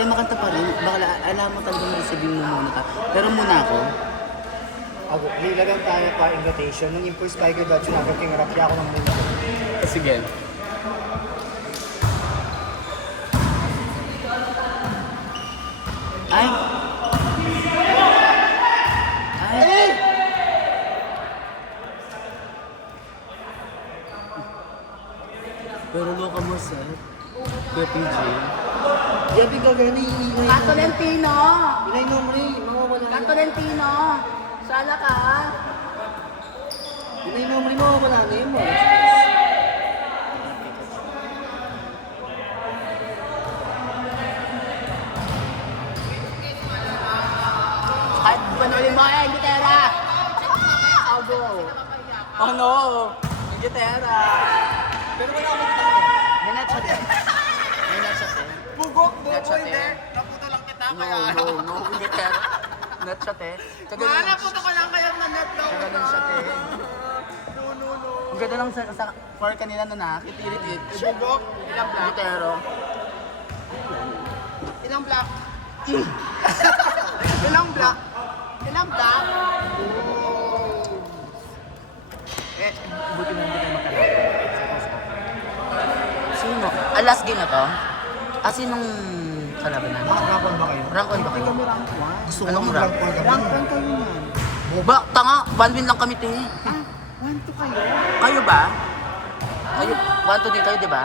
tayo makanta pa rin. Baka alam mo talaga ma-receive mo muna ka. Pero muna ako. Ako, lilagang tayo pa invitation. Nung impulse tiger dot yun, agad king rapya ako ng muna. Sige. Ay! Ay! Pero loka mo, sir. Kuya PJ. Yabi ka gano'n iingay. Tolentino! Inay no, Mri. Mawawala na. Tolentino! Sala ka! Inay no, Mri. Mawawala na yun mo. Kahit panulin mo eh, gitera! Abo! Oh no! Yung gitera! Pero wala akong tanong. May natshot eh. May natshot eh. Bugok, Natshot hindi. eh. Naputo lang kita. No, no, yung gitera. Natshot eh. Kaganon. Naputo ko lang kayo na net daw. Kaganon shot eh. Ang ganda lang sa for kanila na nakakitirit. Bugok, ilang black? Gitero. Ilang black? Ilang black? Ilang black? Eh, buti mo hindi tayo magkalapit. Sino? Ah, last game na to? Ah, sinong kalaban namin? Makakapon ba kayo? Rank 1 ba kayo? Kami rank 1. Gusto Anong ko rank? rank 1 kami. Rank 1 kayo yan. Ba, tanga, 1 win lang kami te. Ah, 1 to kayo? Kayo ba? Kayo, 1 to din kayo, di ba?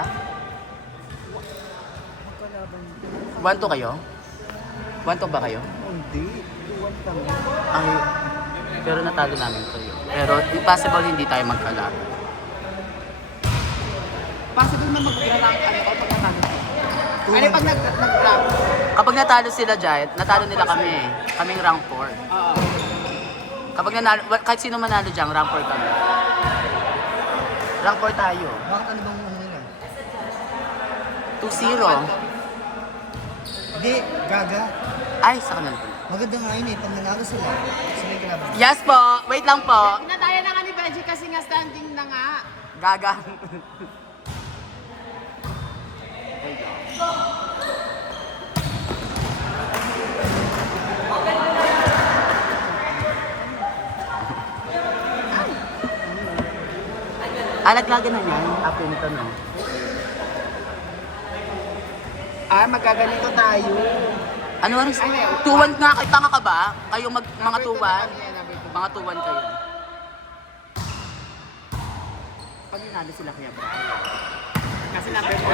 1 to kayo? 1 to ba kayo? Hindi. 2-1 kami. Ay, pero natalo namin kayo. Pero impossible hindi tayo magkalaban. Possible na mag-rank ano o pag natalo ko. Ano pag nag-rank? Kapag natalo sila Giant, natalo nila kami eh. Kaming rank 4. Oo. Kapag nanalo, kahit sino manalo dyan, rank 4 kami. Rank 4 tayo. Bakit ano bang ano nila? 2-0. Hindi, gaga. Ay, sa kanila pala. Maganda nga yun eh, pag nanalo sila. Sila yung kalaban. Yes po, wait lang po. Pinataya na nga ni Benji kasi nga standing na nga. Gaga. Naglaga na yan. After nito, no? Ah, magkaganito tayo. Ano oras? Ay, 2-1 nga. Ay, tanga ka ba? Kayo mga 2-1? Mga 2-1 kayo. Pag nanalo sila kaya ba? Kasi number 4.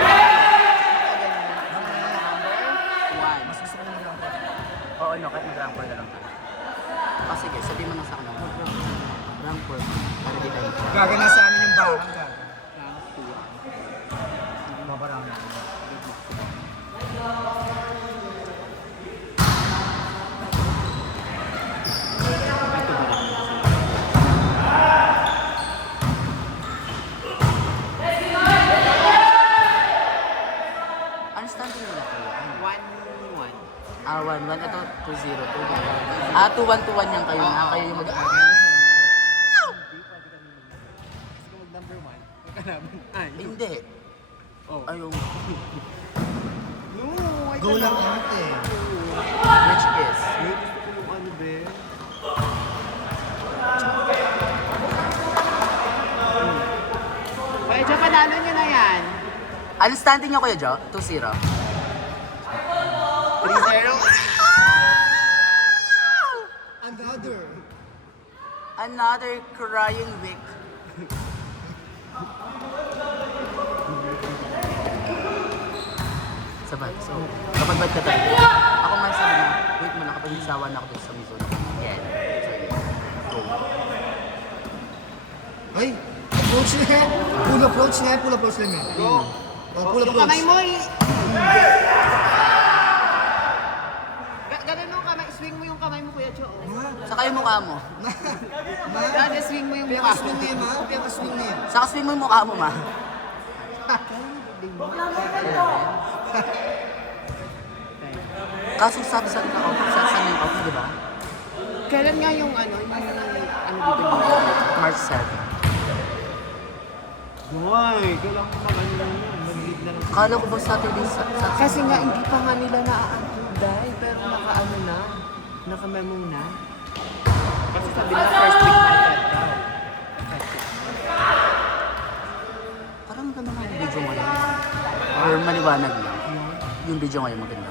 Mas gusto ko naman lang. Oo, no, kahit mag-rank 4 na lang tayo. Ah, sige, sabihin mo na sa akin. Rank 4. Para di tayo. Gaga na sa amin yung barang, gaga. Babarang na. Ano standing nila kayo? 1-1. Ah, 1-1. Ito, 2-0. 2-1. Ah, 2-1 yan kayo na. Kayo yung mag-aaral. Number 1, magkalaban tayo. Hindi. Oh. Ayun. No, go lang out eh. Which is? Ano be? Kuya Jo, panalo nyo na yan. Ano standing nyo kayo, Jo? 2-0. 3-0? Another. Another crying week. Sabay. So, kapag bad ka tayo, ako nga sabi na, wait mo na kapag nagsawa na ako dito sa Mizon. Yeah. So, go. Ay, approach na yan. Full approach na yan, full approach lang yan. Go. Oh, full Yung approach. kamay mo ganun yung kamay. Swing mo yung kamay mo, Kuya Jo. Saka yung mukha mo. Dati swing mo yung mukha mo. Swing na yan, ma. Piyaka swing na yan. Saka swing mo yung mukha mo, ma. Kaso sabi sa akin na off, sa yung off, di ba? Kailan nga yung ano dito March 7. Uy, kailangan ko mag-ano lang yun. Mag-lead na lang. Kala ko ba Saturday sa Kasi nga hindi pa nga nila na Dahil, pero naka-ano na. Naka-memo na. Kasi sabi nila first week na daw. Parang maganda nga yung video ngayon. Or maliwanag lang. Yung video ngayon maganda.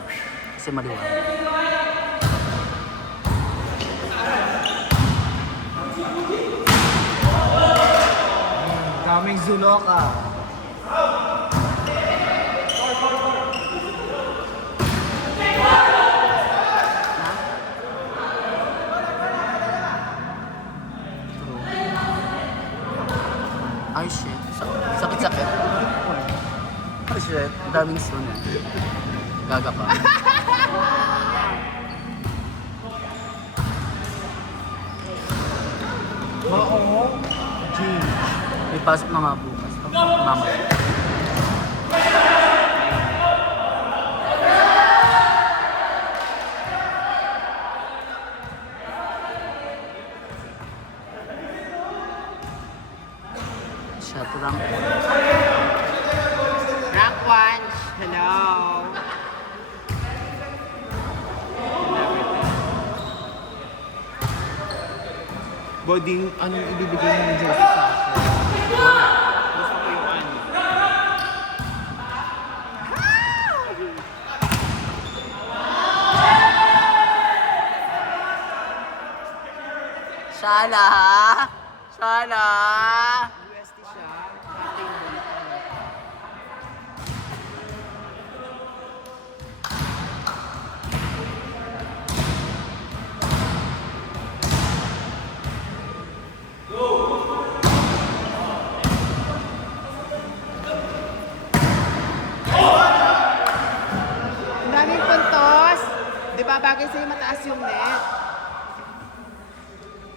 Kasi maliwanag. Daming Zuloka. Ay, shit. Sakit-sakit. Ay, shit. Ang daming sun eh. Gaga pa. Oo. Jeez. May pasok na nga bukas. Mamaya. Shot rank. Rank 1. Hello. Boding, anong ibibigay mo dyan sa akin? Gusto ko yung ano. Shala! Shala! UST siya. Natin mo. Ang daming puntos. Di ba bagay sa'yo mataas yung net?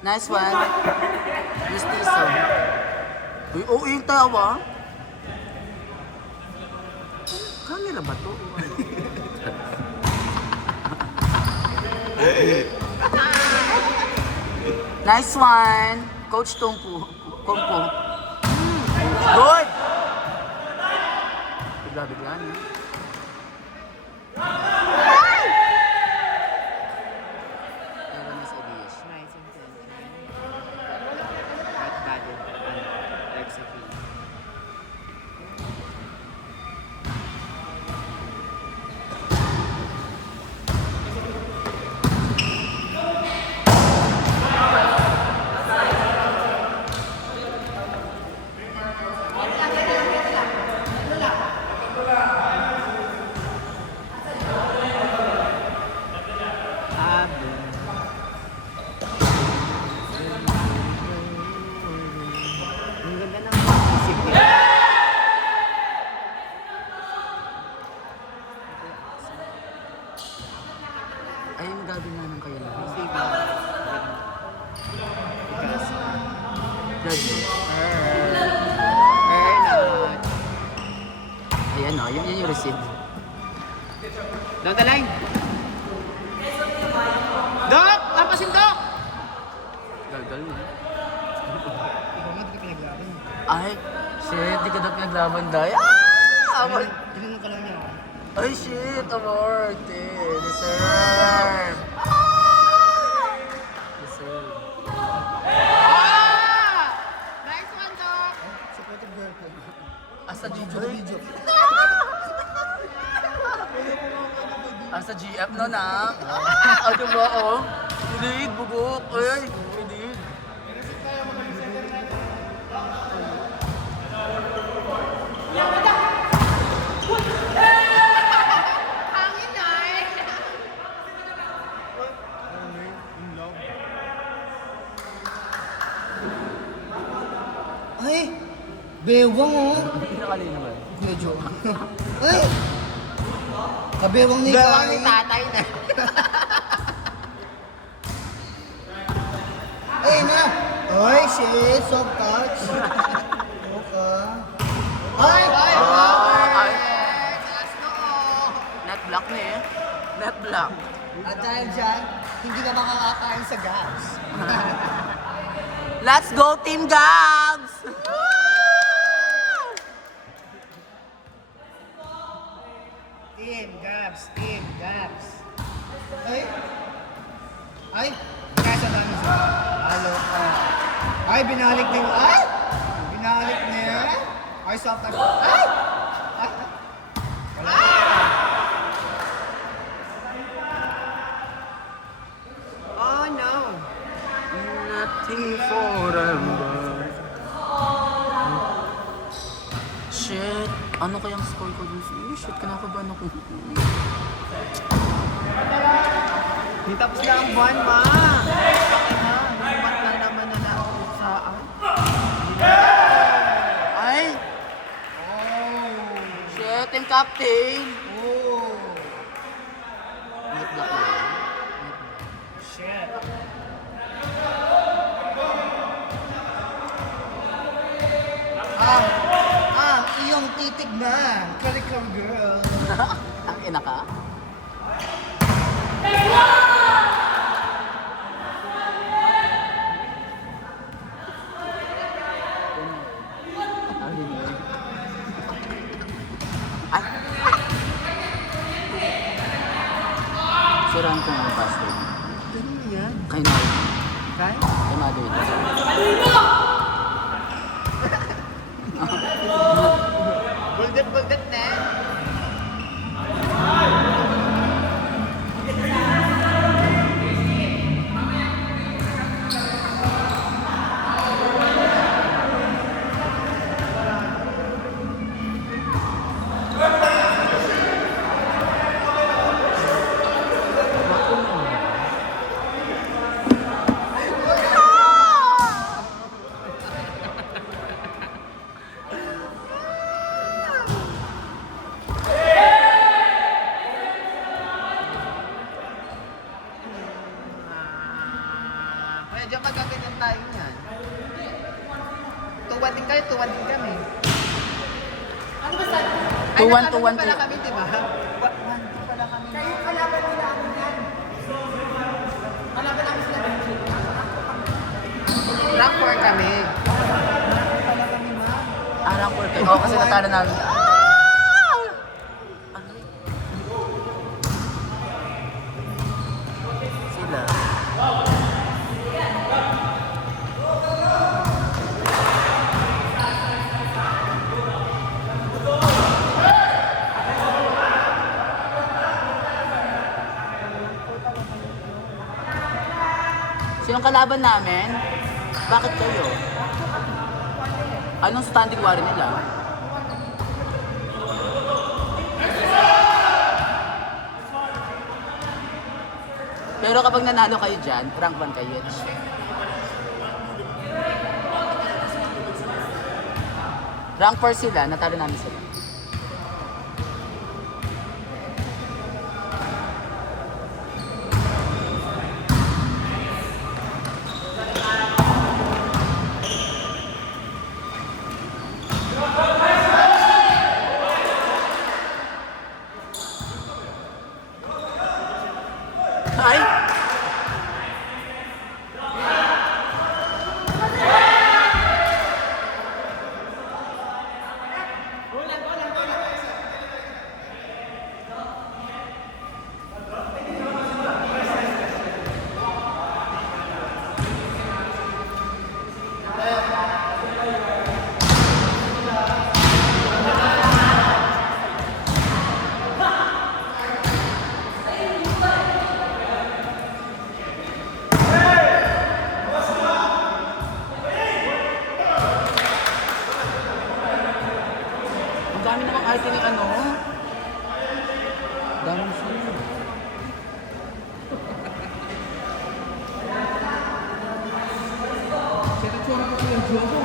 Nice one. Justiso. Uy, oh, yung tawa. Camera ba to? Nice one. Coach Tumpu. Kumpu. Good! Bigla-bigla niya. Pero nice ideas. Nice intention. Not bad yung recipe. Ang ganda ng isip niya. Ayun, gabi na ng kayo lang. Sige. Because Blood mo. her not. Ayan o, yun yung receipt. Doon the line. Dok! Lampasin Dok! Gagal mo. Ikaw nga, di ka pinaglaban. Ay, shit, di ka na pinaglaban dahil. Ah! Award! Ginanong ka lang niya. Ay, shit, award! Deserve! Deserve. Ah! Nice one, Dok! Supportive girl ko. Asa Video, GF? video. Asa GF no na? Ah! Ano ba, oh? Inid, bugok. Ay, inid. Hangin na eh! Ay! Bewang oh! Nakalina ba? Medyo. Ay! Kabewang ni Gawang ni Kay. tatay na. Ay na! Ay, shit! Soft touch! Okay. Ay! Ay, Ay. taas noo. Net block na eh. Net block. At dahil dyan, hindi ka makakakain sa gas. Let's go, Team Gabs! Team Gabs, Team Gabs. Ay, binalik na yung... Ay! Binalik niya. Ay, soft touch. Ay! Ay! Wala. Oh no! Nothing forever. Shit. Ano kayang score ko dun? Shit, kinakabahan ako. Di tapos na ang buwan, ma! Bakit na? Lumat na naman na nakusaan. Ay! Oh! Shit, yung captain! Oh! Net block na yun. Shit. Iyong titig na. Curriculum girl. Ang ina ka? Ay! Siraan ko nga yung password. Ano yan? Kay Mother. Kay? Kay Mother. Buldet na. Medyo magkaganyan tayo niyan. Tuwan din kayo, tuwan din kami. Ano ba saan? Tuwan, tuwan, pala tuwan. kami, di ba? One, two pala kami. Kayo kalaban nila ako yan. Kalaban namin sila Benji. Rank 4 kami. Pala kami, ma. Arang ko kayo. Oo, kasi natalo namin. Sila. Sinong kalaban namin? Bakit kayo? Anong standing war nila? Pero kapag nanalo kayo dyan, rank 1 kayo. Rank 4 sila, natalo namin sila. Ay! Ang dami namang arte ni ano. Dami siya. Sinitsura ko yung joke.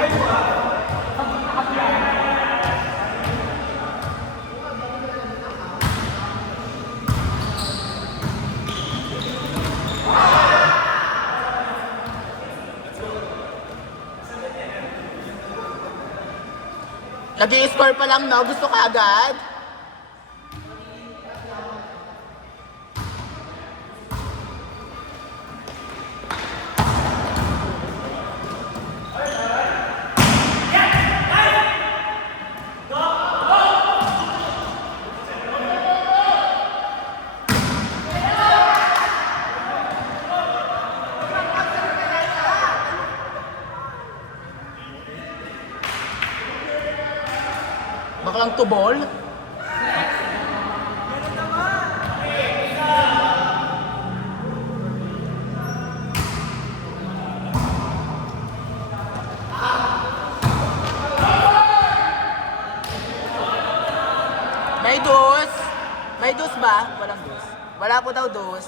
Nag-i-score pa lang, no? Gusto ka agad? Baklang tubol. May dos. May dos ba? Walang dos. Wala po daw dos.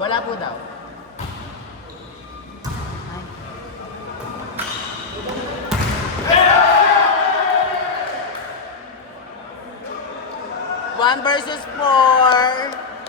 Wala po daw. Ay. 1 versus 4.